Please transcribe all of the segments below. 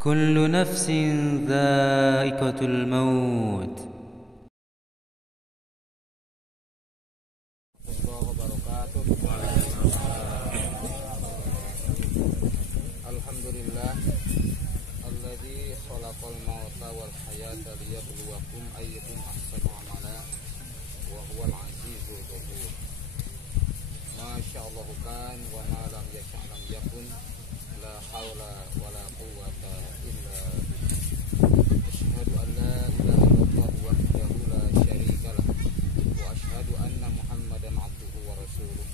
كل نفس ذائقة الموت. Alhamdulillah alladzi khalaqal mauta wal hayata liyabluwakum ayyukum ahsanu amala wa huwal azizul ghafur. Masyaallah kan wa ma lam yasha' lam yakun, la haula wala quwwata illa billah. Asyhadu an la ilaha illallah wahdahu la syarika lah wa asyhadu anna Muhammadan abduhu wa rasuluh.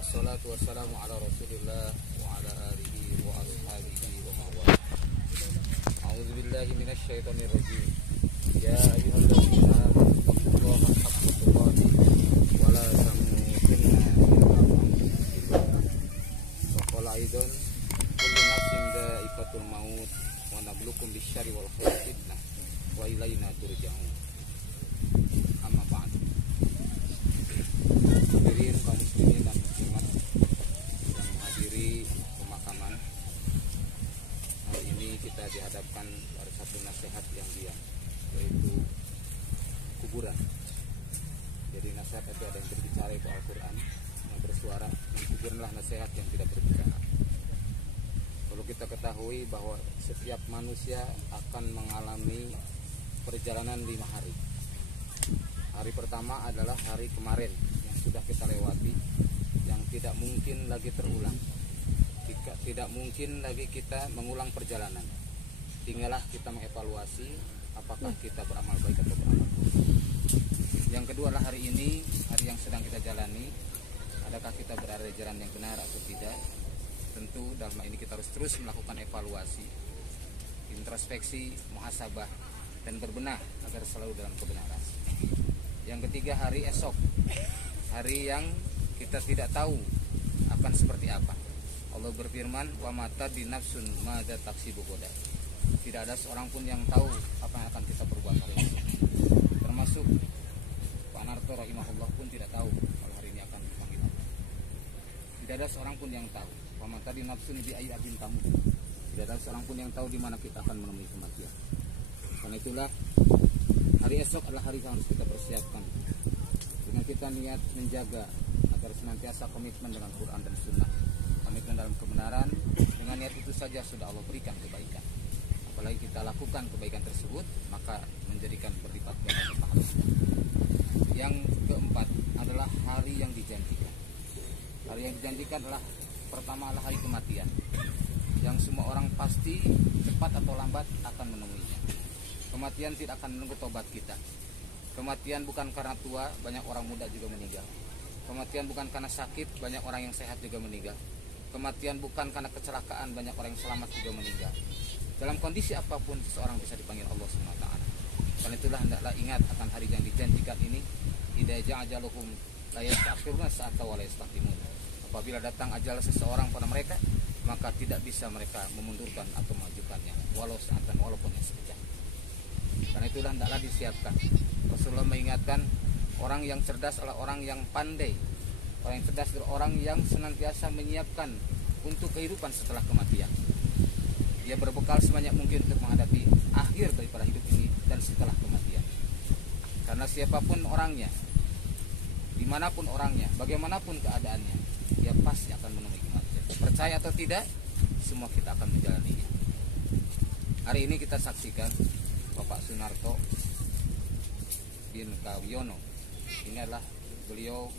Wassalatu wassalamu ala Rasulillah wa ala alihi wa ashabihi wa mawala. A'udzu billahi minasy syaithanir rajim. Ya ayyuhalladzina amanu taqullaha haqqa tuqatih wa la tamutunna illa wa antum muslimun. Wa qala aidan kullu nafsin dha'iqatul maut wa nabluukum bisyarri wal khairi fitnah wa ilaina turja'un. Amma ba'd. Hadirin kaum muslimin dan muslimat yang menghadiri pemakaman, hari ini kita dihadapkan pada satu nasihat yang diam, yaitu kuburan. Jadi nasihat itu ada yang berbicara, itu Al-Quran yang bersuara, dan kuburanlah nasihat yang tidak berbicara. Perlu kita ketahui bahwa setiap manusia akan mengalami perjalanan 5 hari. Hari pertama adalah hari kemarin yang sudah kita lewati, yang tidak mungkin lagi terulang. Tidak mungkin lagi kita mengulang perjalanan. Tinggallah kita mengevaluasi apakah kita beramal baik atau beramal buruk. Yang kedua adalah hari ini, hari yang sedang kita jalani, adakah kita berada di jalan yang benar atau tidak. Tentu dalam hal ini kita harus terus melakukan evaluasi, introspeksi, muhasabah, dan berbenah agar selalu dalam kebenaran. Yang ketiga, hari esok, hari yang kita tidak tahu akan seperti apa. Allah berfirman, wa mata di nafsun mada taksibu goda. Tidak ada seorang pun yang tahu apa yang akan kita perbuat hari ini. Termasuk Pak Narto rahimahullah pun tidak tahu kalau hari ini akan dipanggil apa. Tidak ada seorang pun yang tahu. Wa mata di nafsun bi ayyi abin tamu. Tidak ada seorang pun yang tahu di mana kita akan menemui kematian. Karena itulah hari esok adalah hari yang harus kita persiapkan dengan kita niat menjaga agar senantiasa komitmen dengan Quran dan Sunnah, komitmen dalam kebenaran. Dengan niat itu saja sudah Allah berikan kebaikan. Apalagi kita lakukan kebaikan tersebut, maka menjadikan berlipat ganda pahala. Yang keempat adalah hari yang dijanjikan. Hari yang dijanjikan adalah pertama adalah hari kematian, yang semua orang pasti cepat atau lambat akan menemuinya. Kematian tidak akan menunggu tobat kita. Kematian bukan karena tua, banyak orang muda juga meninggal. Kematian bukan karena sakit, banyak orang yang sehat juga meninggal. Kematian bukan karena kecelakaan, banyak orang yang selamat juga meninggal. Dalam kondisi apapun seseorang bisa dipanggil Allah SWT. Karena itulah hendaklah ingat akan hari yang dijanjikan ini. Idza ja'a ajaluhum la yasta'khiruna sa'ata wa la yastaqdimun. Apabila datang ajal seseorang pada mereka, maka tidak bisa mereka memundurkan atau memajukannya, walau saatan, walaupun yang sekejap. Karena itulah hendaklah disiapkan. Rasulullah mengingatkan, orang yang cerdas adalah orang yang pandai. Orang yang cerdas adalah orang yang senantiasa menyiapkan untuk kehidupan setelah kematian. Dia berbekal sebanyak mungkin untuk menghadapi akhir daripada hidup ini dan setelah kematian. Karena siapapun orangnya, dimanapun orangnya, bagaimanapun keadaannya, dia pasti akan menemui kematian. Percaya atau tidak, semua kita akan menjalaninya. Hari ini kita saksikan Bapak Sunarto bin Kawiono. Ini adalah beliau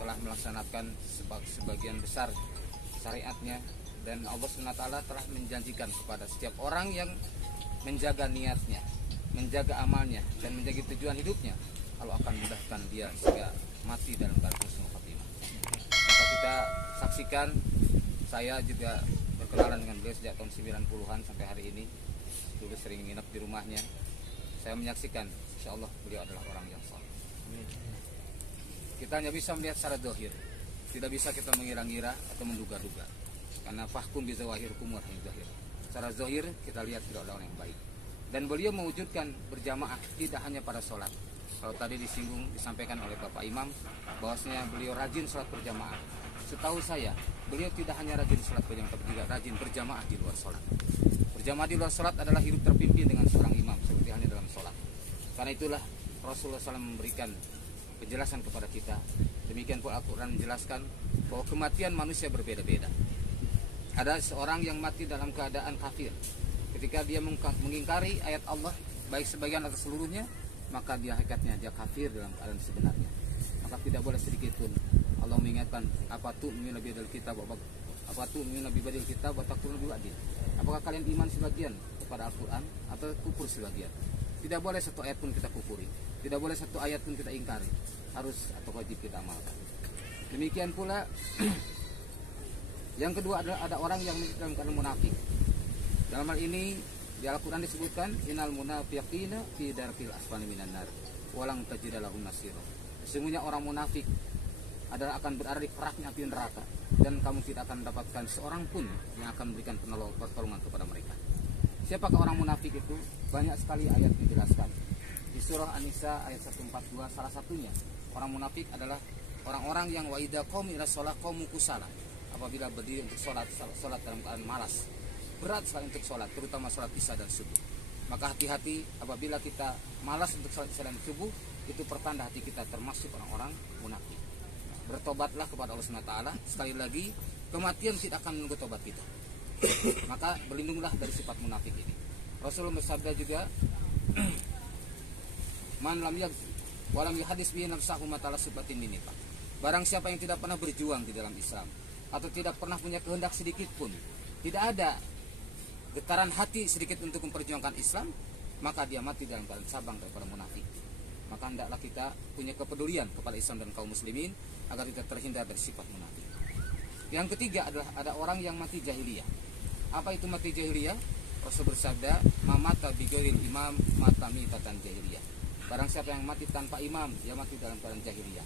telah melaksanakan sebagian besar syariatnya, dan Allah SWT telah menjanjikan kepada setiap orang yang menjaga niatnya, menjaga amalnya, dan menjaga tujuan hidupnya, Allah akan mudahkan dia sehingga mati dalam keadaan husnul khatimah. Maka kita saksikan, saya juga berkenalan dengan beliau sejak tahun 90-an sampai hari ini. Dulu sering nginep di rumahnya. Saya menyaksikan, insya Allah beliau adalah orang yang saleh. Kita hanya bisa melihat secara zahir, tidak bisa kita mengira-ngira atau menduga-duga. Karena fahkum bi zawahirikum wa zahir. Secara zahir kita lihat beliau adalah orang yang baik. Dan beliau mewujudkan berjamaah tidak hanya pada sholat. Kalau tadi disampaikan oleh Bapak Imam bahwasanya beliau rajin sholat berjamaah. setahu saya beliau tidak hanya rajin sholat berjamaah, tapi juga rajin berjamaah di luar sholat. Berjamaah di luar sholat adalah hidup terpimpin dengan seorang imam seperti halnya dalam sholat. Karena itulah Rasulullah SAW memberikan penjelasan kepada kita. Demikian pula Al-Quran menjelaskan bahwa kematian manusia berbeda-beda. Ada seorang yang mati dalam keadaan kafir. Ketika dia mengingkari ayat Allah, baik sebagian atau seluruhnya, maka dia hakikatnya dia kafir dalam keadaan sebenarnya. Maka tidak boleh sedikit pun Allah mengingatkan, apa tu'minu bidal kitab apa tu'minu bidal kitab wa takfuruna bil adil. Apakah kalian iman sebagian kepada Al-Quran atau kufur sebagian? Tidak boleh satu ayat pun kita kufuri, tidak boleh satu ayat pun kita ingkari, harus atau wajib kita amalkan. Demikian pula yang kedua adalah ada orang yang dalam keadaan munafik. Dalam hal ini di Al-Quran disebutkan innal munafiqina fi darkil asfali minan nar walang tajid lahum nasira. Sesungguhnya orang munafik adalah akan berada di keraknya api neraka, dan kamu tidak akan mendapatkan seorang pun yang akan memberikan pertolongan kepada mereka. Siapakah orang munafik itu? Banyak sekali ayat dijelaskan. Di surah An-Nisa ayat 142 salah satunya, orang munafik adalah orang-orang yang wa idza qamu ila shalah qamu kusala. Apabila berdiri untuk sholat dalam keadaan malas, berat sekali untuk sholat, terutama sholat isya dan subuh. Maka hati-hati apabila kita malas untuk sholat isya dan subuh, itu pertanda hati kita termasuk orang-orang munafik. Bertobatlah kepada Allah SWT. Sekali lagi, kematian tidak akan menunggu tobat kita. Maka berlindunglah dari sifat munafik ini. Rasulullah bersabda juga, man lam yagzi walam yuhadis bihi nafsahu matala sifatin minifaq. Barang siapa yang tidak pernah berjuang di dalam Islam, atau tidak pernah punya kehendak sedikit pun, tidak ada getaran hati sedikit untuk memperjuangkan Islam, maka dia mati dalam keadaan cabang daripada munafik. Maka hendaklah kita punya kepedulian kepada Islam dan kaum muslimin agar kita terhindar dari sifat munafik. Yang ketiga adalah ada orang yang mati jahiliyah. Apa itu mati jahiliyah? Rasul bersabda, mamata bighairil imam mata mitatan jahiliyah. Barang siapa yang mati tanpa imam, dia mati dalam keadaan jahiliyah.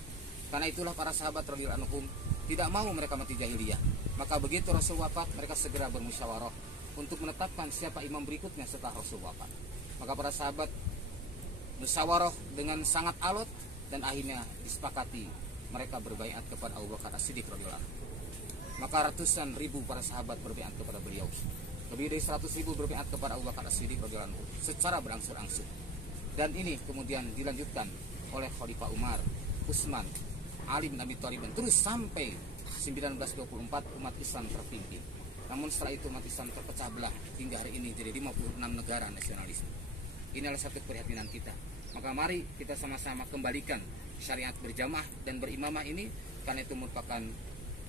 Karena itulah para sahabat radhiyallahu anhum tidak mau mereka mati jahiliyah. Maka begitu Rasul wafat, mereka segera bermusyawarah untuk menetapkan siapa imam berikutnya setelah Rasul wafat. Maka para sahabat musyawarah dengan sangat alot, dan akhirnya disepakati mereka berbaiat kepada Abu Bakar As-Siddiq radhiyallahu anhu. Maka ratusan ribu para sahabat berbaiat kepada beliau. Lebih dari 100 ribu berbaiat kepada Abu Bakar As-Siddiq radhiyallahu anhu secara berangsur-angsur. Dan ini kemudian dilanjutkan oleh Khalifah Umar, Utsman, Ali bin Abi Thalib, terus sampai 1924 umat Islam terpimpin. Namun setelah itu umat Islam terpecah belah hingga hari ini jadi 56 negara nasionalisme. Ini adalah satu keprihatinan kita. Maka mari kita sama-sama kembalikan syariat berjamaah dan berimamah ini, karena itu merupakan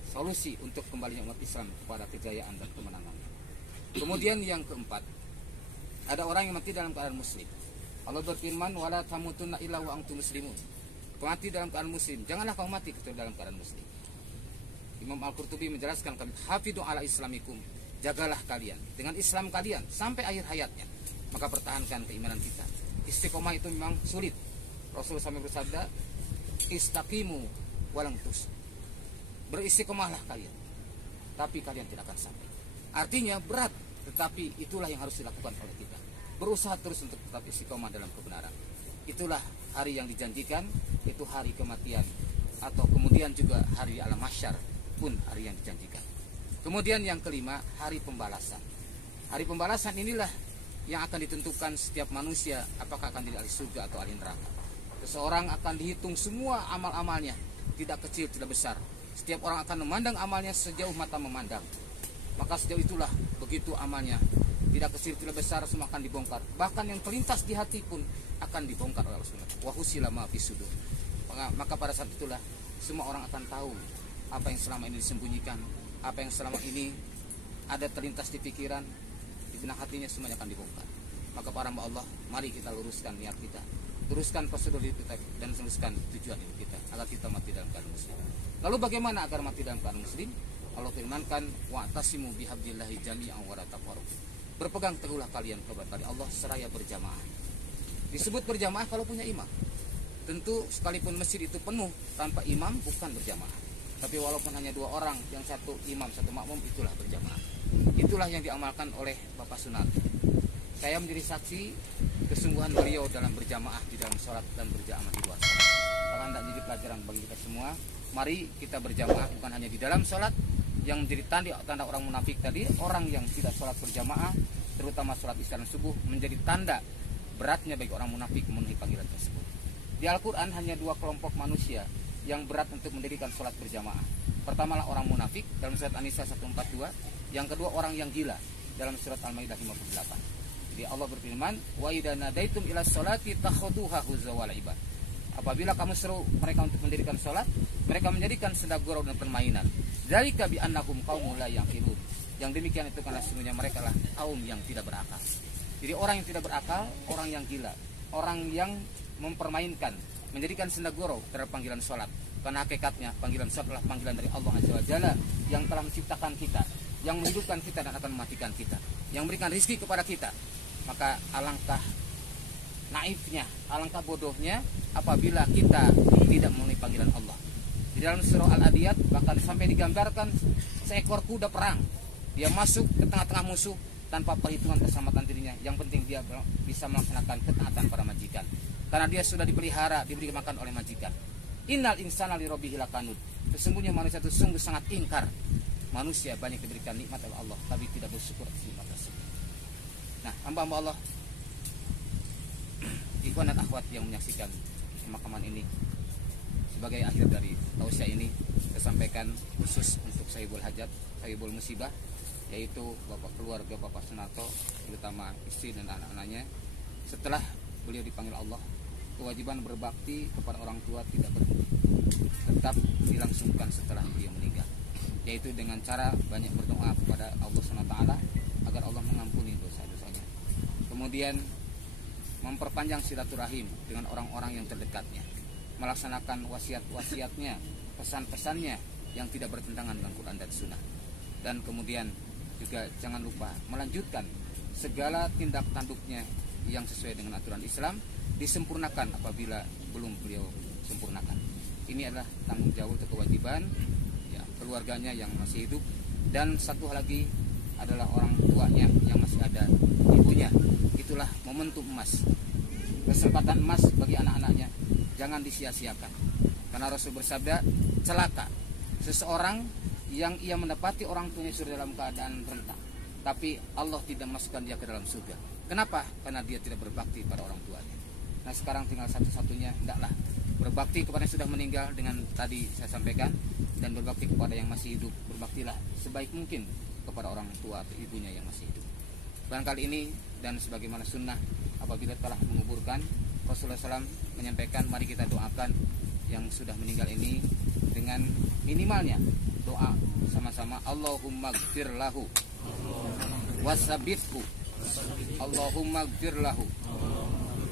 solusi untuk kembalinya umat Islam kepada kejayaan dan kemenangan. Kemudian yang keempat, ada orang yang mati dalam keadaan muslim. Allah berfirman, wala tamutunna illa wa antum muslimun. Mati dalam keadaan muslim, janganlah kamu mati kecuali dalam keadaan muslim. Imam Al-Qurtubi menjelaskan, hafidu ala islamikum, jagalah kalian dengan Islam kalian sampai akhir hayatnya. Maka pertahankan keimanan kita. Istiqomah itu memang sulit. Rasulullah SAW bersabda, istaqimu walang tus. Beristiqomahlah kalian, tapi kalian tidak akan sampai. Artinya berat, tetapi itulah yang harus dilakukan oleh kita. Berusaha terus untuk tetap istiqomah dalam kebenaran. Itulah hari yang dijanjikan, itu hari kematian, atau kemudian juga hari alam mahsyar pun hari yang dijanjikan. Kemudian yang kelima, hari pembalasan. Hari pembalasan inilah yang akan ditentukan setiap manusia apakah akan jadi ahli surga atau ahli neraka. Seseorang akan dihitung semua amal-amalnya, tidak kecil, tidak besar. Setiap orang akan memandang amalnya sejauh mata memandang. Maka sejauh itulah begitu amalnya, tidak kecil, tidak besar, semua akan dibongkar. Bahkan yang terlintas di hati pun akan dibongkar oleh Allah SWT. Wa husila ma fi sudur. Maka pada saat itulah semua orang akan tahu apa yang selama ini disembunyikan, apa yang selama ini ada terlintas di pikiran, di benak hatinya, semuanya akan dibongkar. Maka para hamba Allah, mari kita luruskan niat kita, luruskan prosedur hidup kita, dan luruskan tujuan hidup kita agar kita mati dalam keadaan muslim. Lalu bagaimana agar mati dalam keadaan muslim? Allah firmankan, wa'tasimu bihablillahi jami'an wa la tafarraqu. Berpegang teguhlah kalian kepada Allah seraya berjamaah. Disebut berjamaah kalau punya imam. Tentu sekalipun masjid itu penuh, tanpa imam bukan berjamaah. Tapi walaupun hanya 2 orang, yang satu imam, satu makmum, itulah berjamaah. Itulah yang diamalkan oleh Bapak Sunardi. Saya menjadi saksi kesungguhan beliau dalam berjamaah di dalam sholat dan berjamaah di luar sholat. Maka tanda jadi pelajaran bagi kita semua. Mari kita berjamaah bukan hanya di dalam sholat yang menjadi tanda orang munafik tadi. Orang yang tidak sholat berjamaah, terutama sholat isya dan subuh, menjadi tanda beratnya bagi orang munafik memenuhi panggilan tersebut. Di Al-Quran hanya dua kelompok manusia yang berat untuk mendirikan sholat berjamaah. Pertamalah orang munafik dalam surat An-Nisa 142. Yang kedua orang yang gila dalam surat Al-Maidah 58. Jadi Allah berfirman, wa idza nadaitum ila sholati takhuduha huzwa wa la'iba. Apabila kamu seru mereka untuk mendirikan sholat, mereka menjadikan senda gurau dan permainan. Dzalika bi annahum qaumun la yaqilun. Yang demikian itu karena sesungguhnya mereka lah kaum yang tidak berakal. Jadi orang yang tidak berakal, orang yang gila, orang yang mempermainkan, menjadikan senda gurau terhadap panggilan sholat. Karena hakikatnya panggilan sholat adalah panggilan dari Allah Azza wa Jalla yang telah menciptakan kita, yang menghidupkan kita dan akan mematikan kita, yang memberikan rezeki kepada kita. Maka alangkah naifnya, alangkah bodohnya apabila kita tidak memenuhi panggilan Allah. Di dalam surah Al-Adiyat bahkan sampai digambarkan seekor kuda perang. Dia masuk ke tengah-tengah musuh tanpa perhitungan keselamatan dirinya. Yang penting dia bisa melaksanakan ketaatan para majikan. Karena dia sudah dipelihara, diberi makan oleh majikan. Innal insana li rabbih lakanud. Sesungguhnya manusia itu sungguh sangat ingkar. Manusia banyak diberikan nikmat oleh Allah, tapi tidak bersyukur atas nikmat tersebut. Nah, hamba-hamba Allah, ikhwan dan akhwat yang menyaksikan pemakaman ini, sebagai akhir dari tausiah ini, saya sampaikan khusus untuk sahibul hajat, sahibul musibah, yaitu bapak keluarga Bapak Sunarto, terutama istri dan anak-anaknya. Setelah beliau dipanggil Allah, kewajiban berbakti kepada orang tua tidak berhenti, tetap dilangsungkan setelah beliau meninggal, yaitu dengan cara banyak berdoa kepada Allah SWT agar Allah mengampuni dosa-dosanya. Kemudian memperpanjang silaturahim dengan orang-orang yang terdekatnya, melaksanakan wasiat-wasiatnya, pesan-pesannya yang tidak bertentangan dengan Quran dan Sunnah. Dan kemudian juga jangan lupa melanjutkan segala tindak tanduknya yang sesuai dengan aturan Islam, disempurnakan apabila belum beliau sempurnakan. Ini adalah tanggung jawab atau kewajiban ya, keluarganya yang masih hidup. Dan satu lagi adalah orang tuanya yang masih ada, ibunya. Itulah momentum emas, kesempatan emas bagi anak-anaknya. Jangan disia-siakan. Karena Rasul bersabda, celaka seseorang yang ia mendapati orang tuanya sudah dalam keadaan rentah, tapi Allah tidak masukkan dia ke dalam surga. Kenapa? Karena dia tidak berbakti pada orang tuanya. Nah sekarang tinggal satu-satunya, hendaklah berbakti kepada yang sudah meninggal dengan tadi saya sampaikan, dan berbakti kepada yang masih hidup. Berbaktilah sebaik mungkin kepada orang tua atau ibunya yang masih hidup. Barangkali ini dan sebagaimana sunnah apabila telah menguburkan, Rasulullah SAW menyampaikan, mari kita doakan yang sudah meninggal ini dengan minimalnya doa sama-sama, Allahumma gfir lahu wasabithu, Allahumma gfir lahu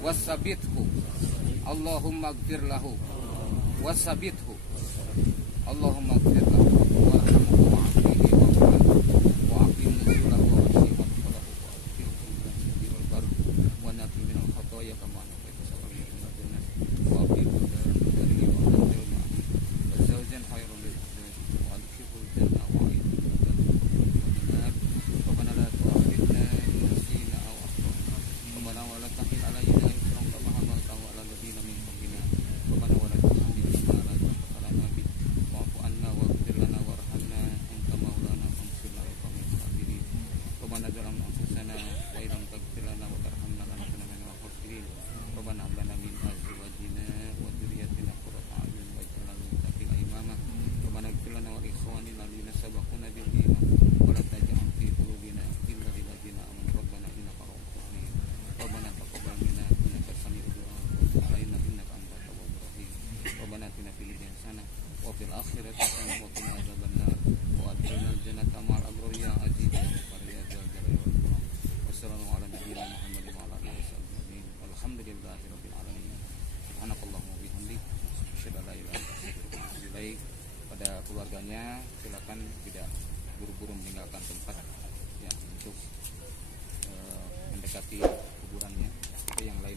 wasabithu, Allahumma gfir lahu wasabithu, Allahumma gfir lahu warhamhu wa'afihi wa'afim nuzulahu wa'afim wa nafi minal khotoya kama nafaitu sawari wa'afim dari wa zawjan khairun lil wa adkhilhu janna wa'id Rabbana la tu'akhidna in nasina aw akhtana Rabbana wa la tahmil alaina isran kama hamaltahu ala alladziina min qablina Rabbana wa la tuhammilna ma la taqata lana bih wa'fu anna waghfir lana warhamna anta maulana fansurna 'alal qawmil kafirin Rabbana zalamna anfusana wa illam taghfir lana wa tarhamna lanakunanna minal khasirin Rabbana hab lana min azwajina wa dhurriyyatina qurrata a'yun waj'alna lil muttaqina imama Rabbana ighfir lana wa li ikhwanina alladhina sabaquna bil iman wa la taj'al fi qulubina ghillan lil ladzina amanu Rabbana innaka ra'ufur rahim Rabbana taqabbal minna innaka sami'ud du'a wa tub 'alaina innaka antat tawwabur rahim Rabbana atina fid dunya hasanah wa fil akhirati hasanah wa qina adzabannar wa adkhilnal jannata ma'al abrar ya aziz ya ghaffar ya dzal jalali wal ikram wassalamu ala nabiyyina Muhammadin wa ala alihi wasallam walhamdulillahi rabbil alamin subhanakallahumma wa bihamdik asyhadu an la ilaha illa anta baik pada keluarganya silakan tidak buru-buru meninggalkan tempat ya untuk mendekati kuburannya. Yang lain